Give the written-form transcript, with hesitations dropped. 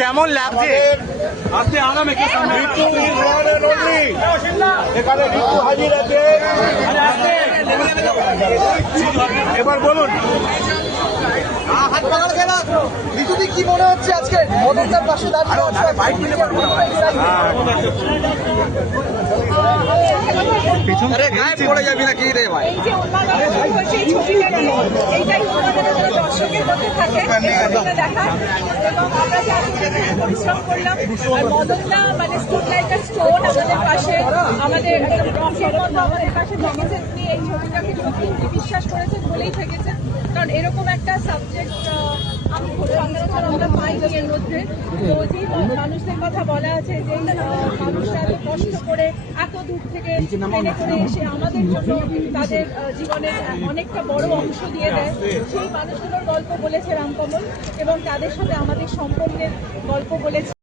কেমন লাগছে? এখানে ঋতু হাজির আছে। এবার বলুন ঋতুদি কি মনে হচ্ছে আজকে মদনদার পাশে দাঁড়িয়ে পড়ে যাবি না কি রে ভাই? এই যে উন্মাদনা হয়েছে এই ছবিটা নিয়ে, এইটাই উন্মাদনা যারা দর্শকের মধ্যে থাকে সেটা দেখা। এবং আমরা যে আজকে পরিশ্রম করলাম আর মদনদা মানে স্টুড লাইক আ স্টোন আমাদের পাশে, আমাদের একদম রকের মতো আমাদের পাশে থেকেছেন। উনি এই ছবিটাকে সত্যি উনি বিশ্বাস করেছেন বলেই থেকেছেন, কারণ এরকম একটা সাবজেক্ট আমি খুব সচরাচর আমরা পাইনি এর মধ্যে। তো যে মানুষদের কথা বলা আছে যে মানুষরা এত কষ্ট করে এত দূর থেকে ট্রেনে করে এসে আমাদের জন্য তাদের জীবনের অনেকটা বড় অংশ দিয়ে দেয়, সেই মানুষগুলোর গল্প বলেছে রামকমল এবং তাদের সাথে আমাদের সম্পর্কের গল্প বলেছে।